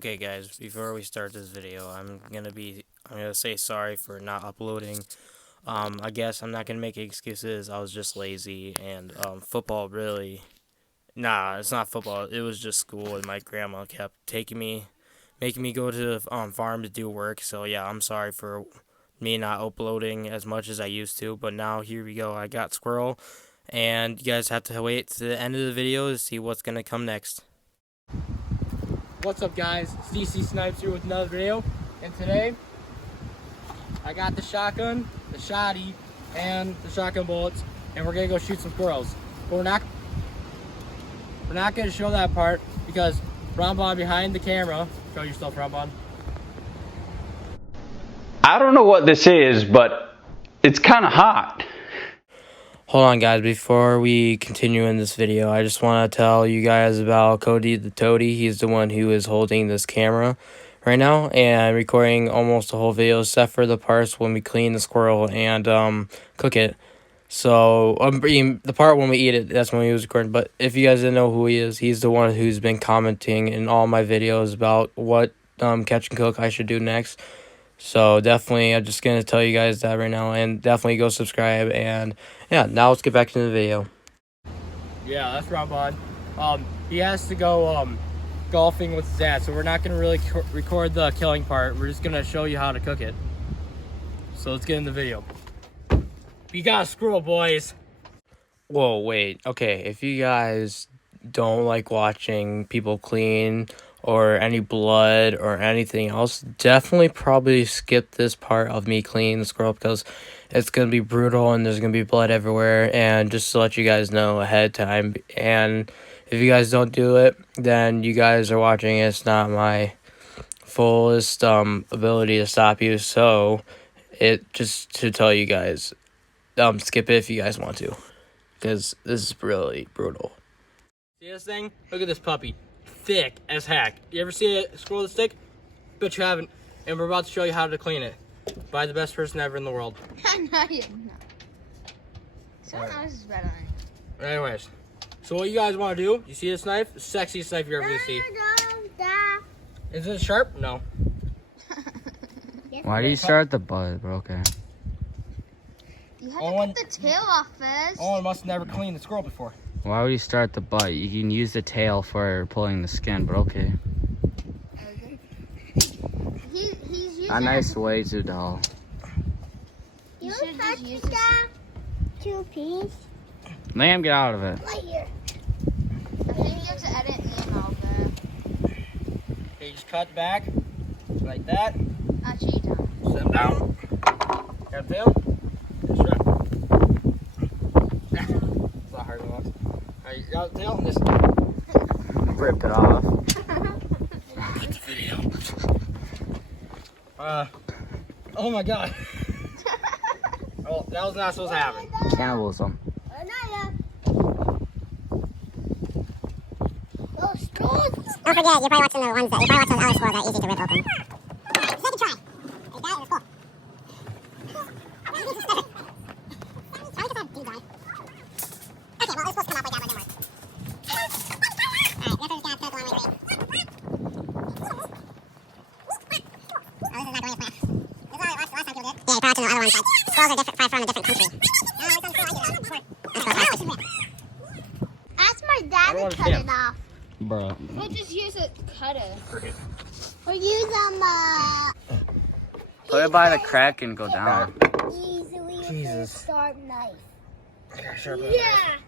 Okay guys, before we start this video, I'm gonna say sorry for not uploading. I guess I'm not gonna make excuses. I was just lazy, and football really, nah, it's not football. It was just school, and my grandma kept making me go to the farm to do work. So yeah, I'm sorry for me not uploading as much as I used to. But now here we go. I got Squirrel, and you guys have to wait to the end of the video to see what's gonna come next. What's up guys, it's DC Snipes here with another video, and today I got the shotgun, the shotty, and the shotgun bullets, and we're gonna go shoot some squirrels. But we're not gonna show that part because Rambon behind the camera, show yourself Rambon. I don't know what this is, but it's kind of hot. Hold on guys, before we continue in this video, I just want to tell you guys about Cody the Toady. He's the one who is holding this camera right now and recording almost the whole video except for the parts when we clean the squirrel and cook it. So the part when we eat it, that's when he was recording. But if you guys didn't know who he is, he's the one who's been commenting in all my videos about what catch and cook I should do next. So definitely, I'm just going to tell you guys that right now, and definitely go subscribe, and yeah, now let's get back to the video. Yeah, that's Rambon. He has to go golfing with his dad, so we're not going to really record the killing part. We're just going to show you how to cook it. So let's get in the video. We got a squirrel, boys. Whoa, wait, okay, if you guys don't like watching people clean or any blood or anything else, definitely probably skip this part of me cleaning the squirrel because it's going to be brutal and there's going to be blood everywhere. And just to let you guys know ahead of time, and if you guys don't do it, then you guys are watching, it's not my fullest ability to stop you. So it just to tell you guys, skip it if you guys want to, because this is really brutal. See this thing? Look at this puppy. Thick as heck. You ever see a squirrel this thick? Bet you haven't. And we're about to show you how to clean it by the best person ever in the world. No, you're not. Someone else is better than you. Anyways, so what you guys want to do, you see this knife? The sexiest knife you're ever going to see. Is it sharp? No. Why do you start at the butt, bro? Okay. You have to get the tail off first. Owen must have never cleaned the squirrel before. Why would you start at the butt? You can use the tail for pulling the skin, but okay. He's using A nice way to doll. You should just use this. 2 piece. Liam, get out of it. Right here. I think you have to edit me and all that. Okay, just cut back like that. Actually, you don't. Set him down. Got the tail. Just right. It's not hard enough. Alright, you got the tail and just Ripped it off. get the video. Oh my god. Oh, that was not supposed to happen. Cannibalism. Those straws. Don't forget, you're probably watching the ones that, you're probably watching those other squirrels that are easy to rip open. Second try. Like that, it was cool. Okay, well, it's supposed to come out like that, but never mind. Alright, this is gonna take a long way to read. Oh, this is not going as planned. This is all last time people did. Yeah, you're probably watching the other ones. Like, squirrels are different, probably from a different country. No, it's on squirrel, I do that. Ask my dad to cut it off. Bro. We'll just use a cutter. Or use Put it by the crack and go down. easily with Jesus. a sharp knife. Yeah, sure, but- Yeah.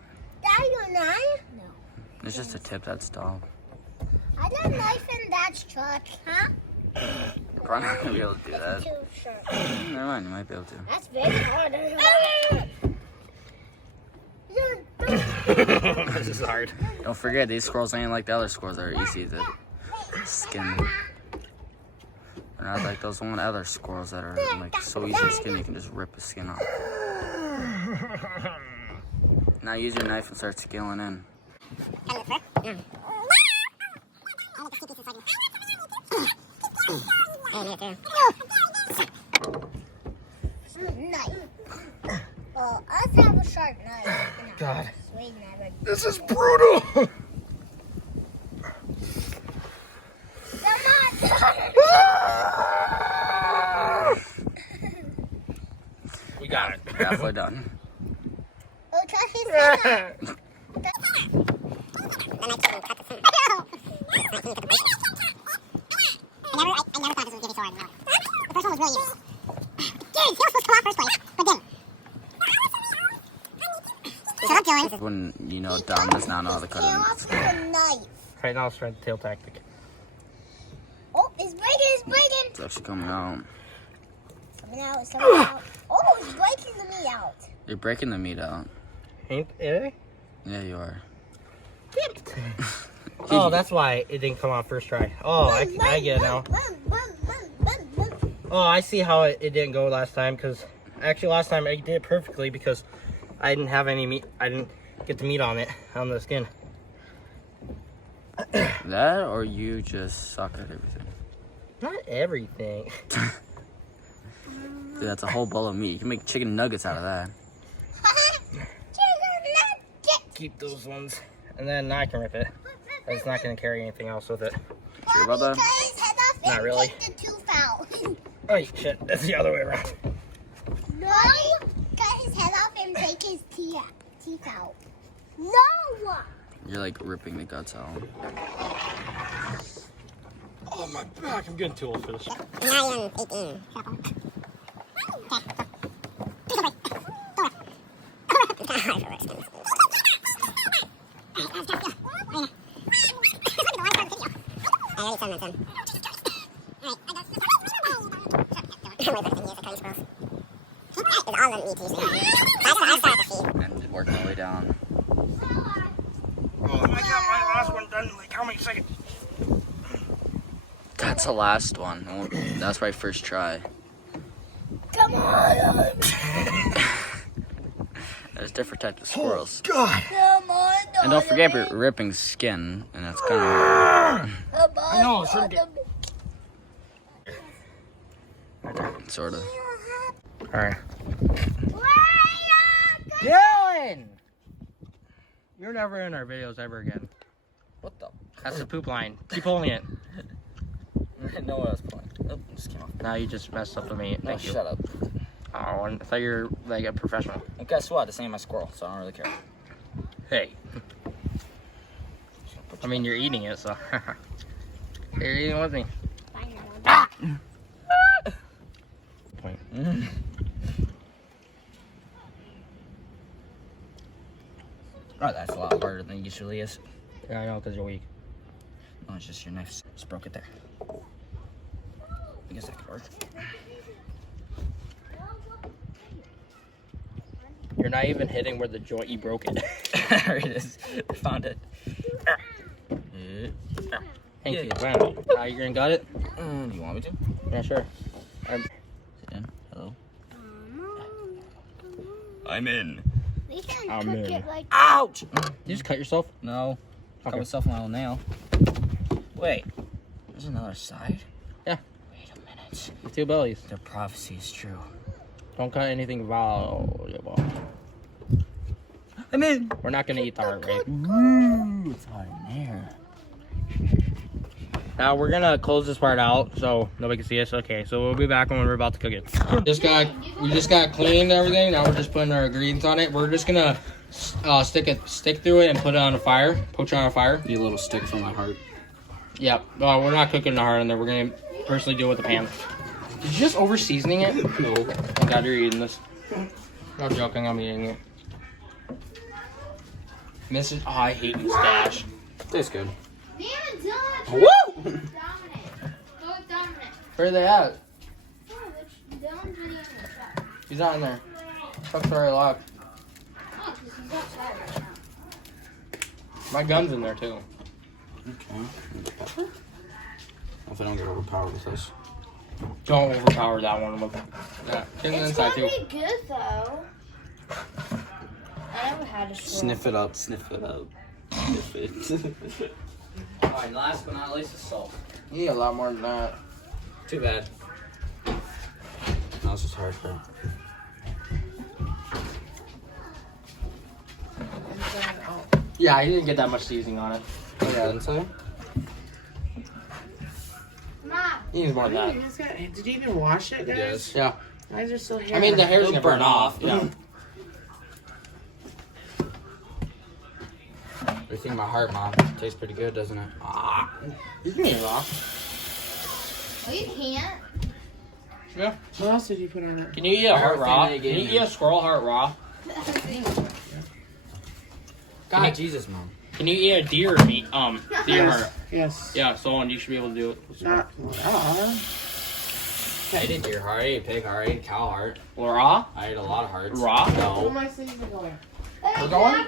That your knife? No. It's just a tip that's dull. I got a knife in that truck, huh? Probably not gonna be able to do that. Too sharp. Never mind, you might be able to. That's very hard. This is hard. Don't forget, these squirrels ain't like the other squirrels that are easy to skin. They're not like those one other squirrels that are like so easy to skin you can just rip the skin off. Now use your knife and start scaling in. Knife. Well, us have a sharp knife. God. Sweet knife. This is brutal. Come on, got it. Halfway done. Oh, cut his head off. Then I can cut the thing. I never thought this would give you sword. No. The first one was really easy. Dude, he was supposed to come off first place, but didn't. Shut up, Dylan. When you know Dom does not know how to cut Tail it. off with a knife. Right now, let's try the tail tactic. Oh, it's breaking, it's breaking. It's actually coming out. Coming out, it's coming out. Oh, it's breaking the meat out. You're breaking the meat out. Ain't it? Yeah, you are. Oh, that's why it didn't come out first try. Oh, I get it now. Oh, I see how it didn't go last time, because actually last time I did it perfectly because I didn't have any meat. I didn't get the meat on it, on the skin. That or you just suck at everything. Not everything. Dude, that's a whole bowl of meat. You can make chicken nuggets out of that. Keep those ones, and then I can rip it. It's not going to carry anything else with it. Sure about that? Cut his head off and Not really. take the tooth out. Oh shit, that's the other way around. No! Cut his head off and take his teeth out. No! You're like ripping the guts out. Oh my back, I'm getting too old for this. I'm not even 18. And working my way down. Oh, I got my last one done in like how many seconds? That's the last one. That's my first try. Come on! There's different types of squirrels. God! Come on! And don't forget you're ripping skin, and that's kind I know, it's really of sort of. Alright. Dylan! You're never in our videos ever again. What the? That's the poop line. Keep holding it. I didn't know what I was playing. Oh, it just came off. Now you just messed up the meat. No, Thank you. shut up. Oh, I thought you were like a professional. And guess what? This ain't my squirrel, so I don't really care. Hey. I mean, you're eating it, so. You're eating with me. Point. Oh, that's a lot harder than it usually is. Yeah, I know, because you're weak. No, it's just your knife just broke it there. I guess that could work. You're not even hitting where the joint you broke it. There it is. I found it. Thank you. Wow. Now you're gonna gut it? Do you want me to? Yeah, sure. Sit in. Hello. I'm in. We can I'm cook in. it like Ouch! Did you just cut yourself? No. Cut Okay. myself on my own nail. Wait. There's another side? Yeah. Wait a minute. Two bellies. The prophecy is true. Don't cut anything valuable. I'm in. We're not gonna eat the heart rate. Ooh, it's hot in there. Now we're gonna close this part out so nobody can see us. Okay, so we'll be back when we're about to cook it. We just got cleaned everything. Now we're just putting our ingredients on it. We're just gonna stick through it and put it on a fire. Poach it on a fire. Be a little stick from the heart. Yep. We're not cooking the heart in there. We're gonna personally do it with the pan. Did you just over seasoning it? No. Oh God, you're eating this. No joking, I'm eating it. Mrs. Oh, I hate you, Stash. Tastes good. We haven't done Woo! Dominic. Go with Dominic. Where are they at? Oh, Dylan's video in the truck. He's not in there. Truck's already locked. Oh, because he's outside right now. My gun's in there too. Okay. If I don't get overpowered with this. Don't overpower that one. Yeah, get It's inside gonna too. be good though. I never had a squirrel. Sniff it up, sniff it up. Sniff it. Alright, last but not least is salt. You need a lot more than that. Too bad. No, it's just hard, bro. Yeah, he didn't get that much seasoning on it. Oh, yeah, inside? Mom. He needs more than that. Did you even wash it, guys? Yes. Yeah. Why is there still hair? I mean, the hair's gonna burn off. Yeah. What do you think of my heart, Mom? Tastes pretty good, doesn't it? Ah. You can eat it raw. Oh, you can't? Yeah. What else did you put on it? Can you eat a heart raw? Everything Can they you gave eat me. a squirrel heart raw? God, Jesus, Mom. Can you eat a deer meat? Deer heart. Yes. Yeah, so on, you should be able to do it. Not raw. I ate deer heart, I ate pig heart, I ate cow heart. Raw? I ate a lot of hearts. Raw? Where No. my sleeves are going? We're going?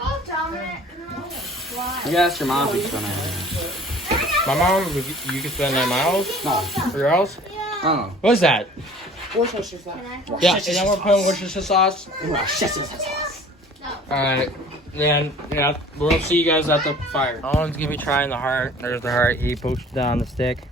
Why? You asked your mom if you spent My mom, you can spend that miles? No. For your house? Oh. What's that? Worcestershire sauce. Yeah, and then we're putting Worcestershire sauce. Worcestershire sauce. Alright. Then, yeah, we'll see you guys at the fire. Owen's gonna be trying the heart. There's the heart. He poached it on the stick.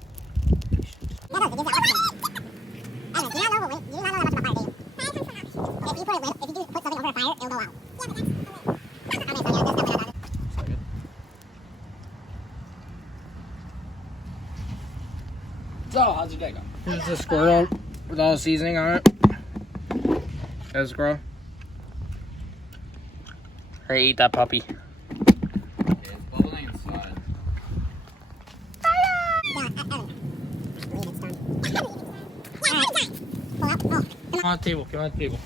So, how's your day going? Here's the squirrel with all the seasoning on it. There's the squirrel. Hurry, eat that puppy. It's bubbling inside. Come on the table. Come on the table.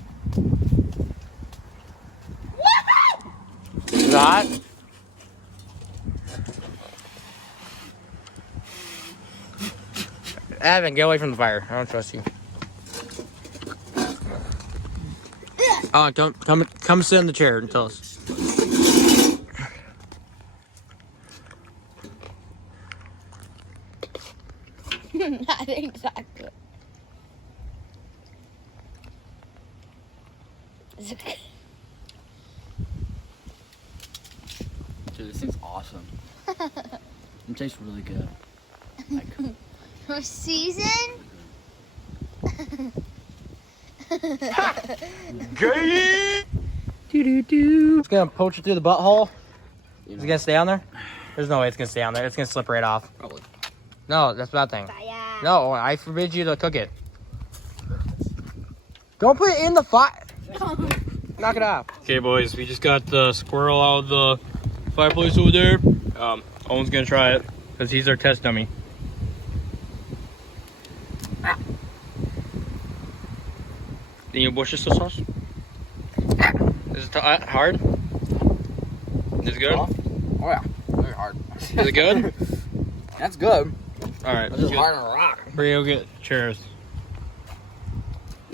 Is that hot? Evan, get away from the fire. I don't trust you. Oh, come sit in the chair and tell us. Not exactly. Dude, this thing's awesome. It tastes really good. For season? It's gonna poach it through the butthole. Is it gonna stay on there? There's no way it's gonna stay on there. It's gonna slip right off. Probably. No, that's a bad thing. No, I forbid you to cook it. Don't put it in the fire. Knock it off. Okay, boys, we just got the squirrel out of the fireplace over there. Owen's gonna try it because he's our test dummy. Can you Worcestershire sauce? Is it hard? Is it good? Oh yeah, very hard. Is it good? That's good. All right, It's just good. hard on a rock. We're gonna go get chairs.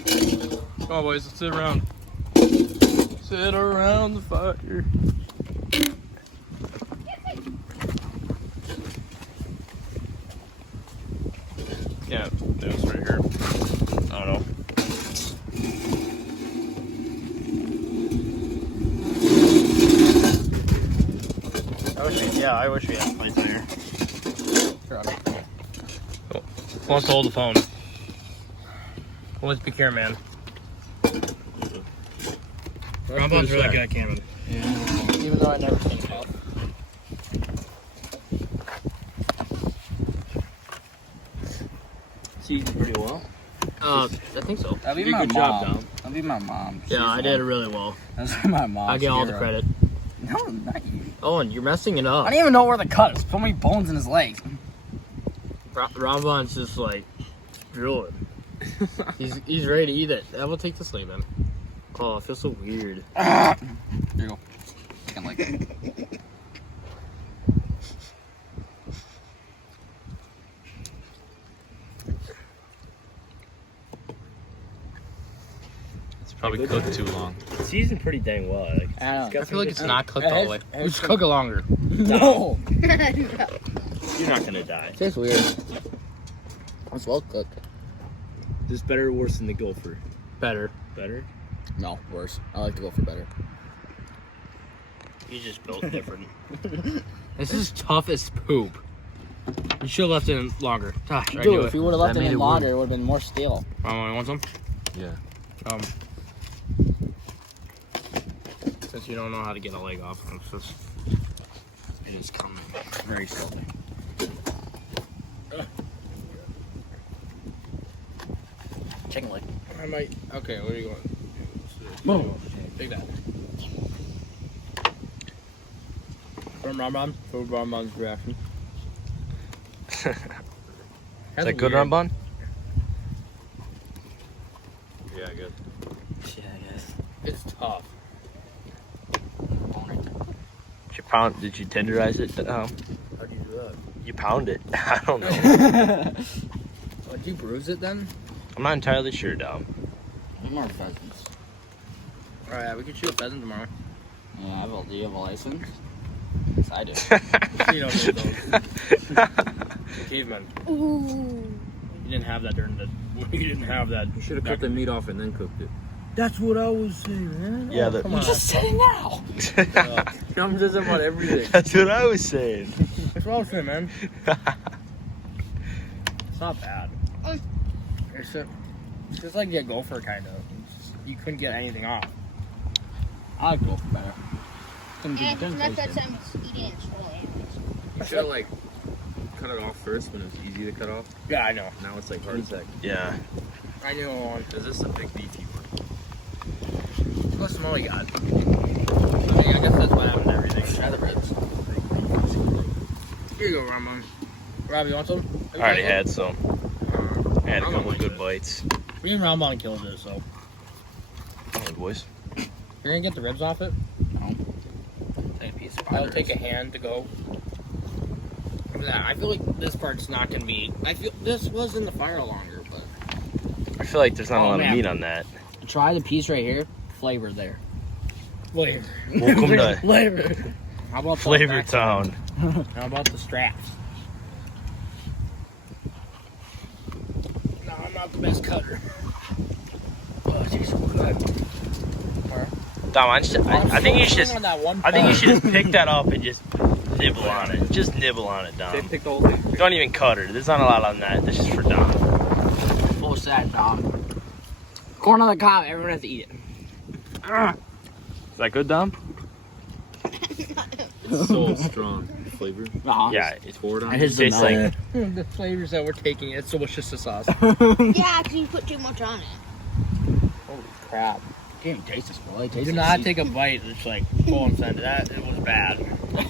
Come on, boys, let's sit around. Sit around the fire. Yeah, it's right here. I don't know. I wish we had plates in here. Who wants to hold the phone? Well, let's be careful, man. Rombon's really good at camming. Yeah. Even though I never seen him up. Seasoned pretty well. I think so. That'd be You my did a good mom. job, Dom. That'd be my mom. Yeah, I did it really well. That's my mom. I get all the Sierra. credit. No, not you. Owen, you're messing it I up. don't even know where the cut is. So many bones in his legs. Rombon's just like drooling. he's ready to eat it. I will take this lead, man. Oh, it feels so weird. There you go. I can like it. It's probably cooked too long. It's seasoned pretty dang well. I I feel like it's not cooked all the way. We should cook it longer. No. You're not gonna die. Tastes weird. It's well cooked. Is this better or worse than the gopher? Better. Better? No, worse. I like to go for better. You just built different. This is tough as poop. You should have left it in longer. Gosh, I knew Dude, it. if you would have left That it made in it longer, it would have been more stale. Want some? Yeah. Since you don't know how to get a leg off, it is coming very slowly. Chicken leg. I might. Okay, where are you going? Take that. From Ramban. For Ramban's reaction. Is that good, Ramban? Yeah, good. Yeah, I guess. It's tough. Did you tenderize it? How'd you do that? You pound it. I don't know. Did you bruise it then? I'm not entirely sure, Dom. More pheasants. Alright, we can shoot a pheasant tomorrow. Yeah, do you have a license? Yes, I do. You don't need those. Caveman. Ooh. You didn't have that during the. You didn't have that. You should have cut the meat off and then cooked it. That's what I was saying, man. Yeah, oh, come on. Just saying now. Dom says about everything. That's what I was saying. What's wrong with him, man? It's not bad. It's just like a gopher, kind of. You couldn't get anything off. I like gopher better. Yeah, it's not that time it's eating its whole animals. You should have like cut it off first when it was easy to cut off. Yeah, I know. Now it's like hard as heck. Yeah. I know. Is this a big beefy one? What smell you got? I guess that's what happened to everything. Try the ribs. Here you go, Ramon. Rob, you want some? I already had some. I had a couple of good bites. Me and Ramon killed it, so. Alright, boys. You're gonna get the ribs off it? No. Take a piece of I'll take a hand to go. I feel like this part's not gonna be. I feel this was in the fire longer, but. I feel like there's not a lot man. of meat on that. Try the piece right here. Flavor there. Flavor. Welcome to Flavor. How about the Flavor back Town. side? How about the straps? No, I'm not the best cutter. Oh, it's so good. Dom, I think you should just. On that one I think you part. should just pick that up and just nibble on it. Just nibble on it, Dom. Pick the whole thing. Don't even cut her. There's not a lot on that. This is for Dom. Full set, Dom. Corn on the cob. Everyone has to eat it. Is that good, Dom? It's so strong flavor. Yeah, it's Poured on It it. is the tastes melon. like The flavors that we're taking, it's almost just a sauce. Yeah, because you put too much on it. Holy crap. Can't even taste this, boy. It Do tastes not like take a bite. It's like full and send. That it was bad.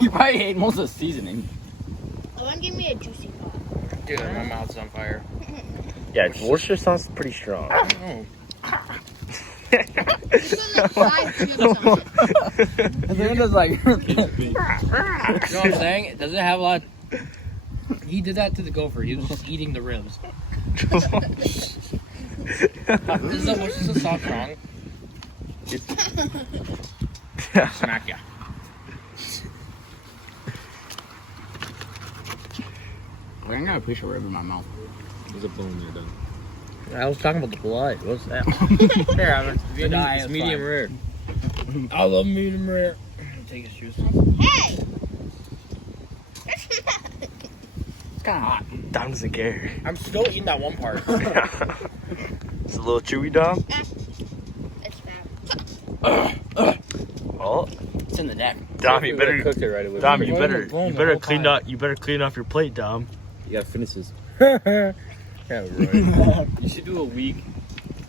you probably ate most of the seasoning. I want to give me a juicy part. Dude, my mouth's on fire. yeah. Worcester sauce is pretty strong. Oh. This was like 5 cubes on it. I think it's like. You know what I'm saying? It doesn't have a lot. He did that to the gopher. He was just eating the ribs. This is almost just a soft song. Smack ya. I got a piece of rib in my mouth. There's a bone there, done. I was talking about the blood. What's that? Here, I'm if you die, it's medium rare. I love medium rare. Take his juice. Hey! It's kind of hot. Dom doesn't care. I'm still eating that one part. It's a little chewy, Dom. It's bad. Oh, It's in the neck. Dom, you better. Cooked it right away. Dom, you Bone better. to bone You the better whole clean time. up. You better clean off your plate, Dom. You gotta finish this. Yeah, right. You should do a week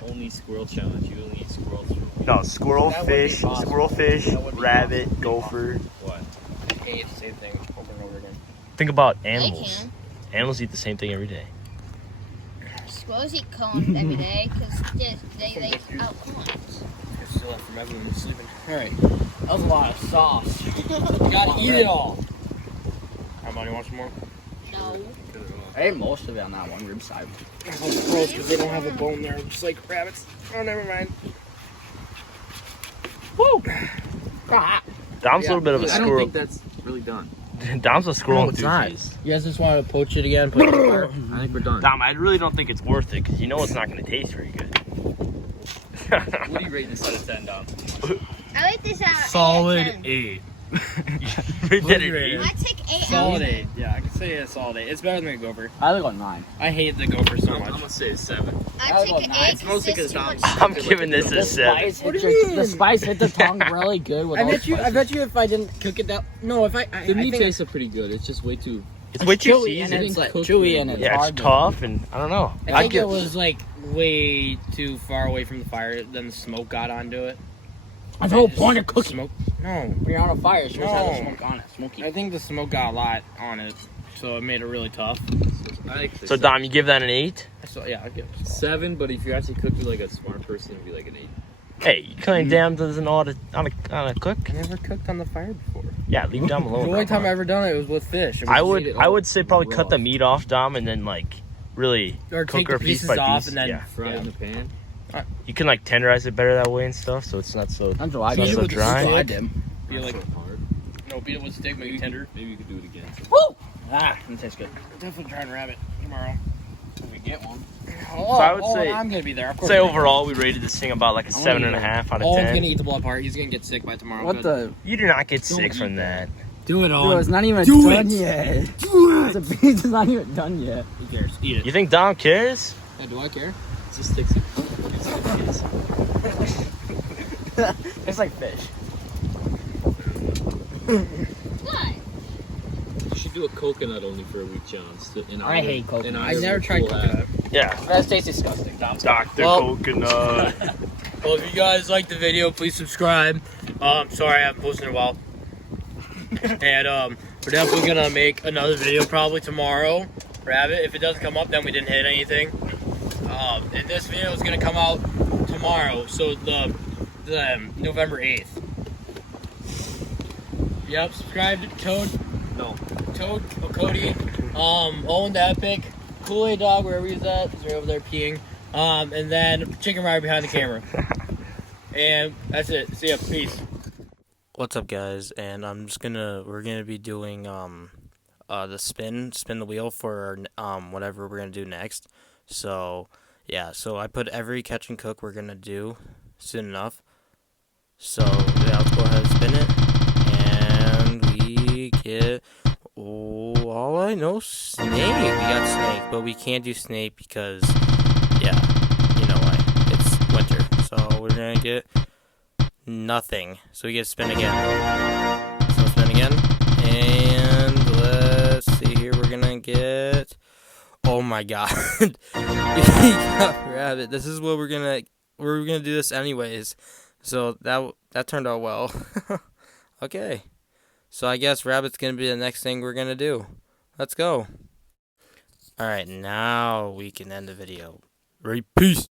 only squirrel challenge. You only eat squirrels. No, squirrel, That would be fish, possible. squirrel, fish, That would be rabbit, gopher. What? I ate the same thing over and over again. Think about They animals. can. Animals eat the same thing every day. Squirrels eat cones every day because they out cones. I still have from everyone sleeping. Alright. That was a lot of sauce. You gotta eat it all. How about you want some more? No. I ate most of it on that one rib side. Oh, gross, because they don't have a bone there, just like rabbits. Oh, never mind. Woo! Ah. Dom's a little bit of a I don't squirrel. think that's really done. Dom's a squirrel No, it's not. enthusiast. You guys just want to poach it again? Put it apart? I think we're done. Dom, I really don't think it's worth it because you know it's not going to taste very good. What do you rate this out of 10, Dom? I like this out. Solid 10. 8. Rate that you an rate eight? I take 8 out Solid of 10. 8. Yeah, I can say a solid 8. It's better than a gopher. I like on 9. I hate the gopher so I'm much. gonna say a 7. I take an 8 It's mostly because because Dom's. I'm giving this a The 7. spice, What hit do you the mean? spice hit the tongue really good with I all bet you. I spices. bet you if I didn't cook it that. No, if I. The meat tastes pretty good. It's just way too. It's way too chewy and seasoned. it's like Cooked chewy really and it's good. Yeah, hard it's to- tough, and I don't know. I I'd think give it was like way too far away from the fire, then the smoke got onto it. That's the whole point of cooking. Smoke? No. When you're on a fire, it's supposed to have No. the smoke on it. Smoky. I think the smoke got a lot on it, so it made it really tough. So Dom, you give that an 8? So yeah, I'd give it a 7, but if you actually cooked it like a smart person, it'd be like an 8. Hey, you claim Dan doesn't know how to cook? I never cooked on the fire before. Yeah, leave Dom alone. The only time I ever done it was with fish. I would say probably cut the meat off, Dom, and then like really or cook take her the piece pieces by off piece. and then Yeah. Fry it in the pan. You can like tenderize it better that way and stuff, so it's not so. That's what I Not did. so with the dry. stick. I did. Be like, So hard. no, beat it with a stick, make it tender. Maybe you could do it again. Ah, that tastes good. Definitely trying to rabbit tomorrow. If we get one. Oh, I would say- I'm gonna be there. Of course Say I'm overall, we rated this thing about like a 7.5 out of Owen's 10. gonna eat the blood part. He's gonna get sick by tomorrow. What Good. the? You do not get sick from that. Do it, Bro, Owen. it's not even Do done it. yet. Do it. The pizza's not even done yet. Who cares? Eat it. You think Dom cares? Yeah, do I care? It just takes it. It's like fish. What? You should do a coconut only for a week, John. I hate coconut. I've never tried coconut. Yeah. That tastes disgusting. Dom. Dr. Well- Coconut. Well, if you guys like the video, please subscribe. Sorry I haven't posted in a while. And we're definitely gonna make another video probably tomorrow. Rabbit. If it doesn't come up, then we didn't hit anything. And this video is gonna come out tomorrow, so the November 8th. Yep. Subscribe to Toad. No. Toad, Cody, Owen the Epic, Kool-Aid Dog, wherever he's at, he's right over there peeing. And then Chicken Rider behind the camera. And that's it. See ya. Peace. What's up, guys? And we're gonna be doing the spin the wheel for whatever we're gonna do next. So yeah, so I put every catch and cook we're gonna do soon enough. So yeah, let's go ahead and spin it, and we get all I know, snake. We got snake, but we can't do snake because yeah, you know why? It's winter, so we're gonna get nothing. So we get to spin again. So spin again. And let's see here. We're gonna get. Oh my god. We got rabbit. This is what we're gonna do this anyways. So that turned out well. Okay. So I guess rabbit's gonna be the next thing we're gonna do. Let's go. Alright, now we can end the video. Ready? Peace.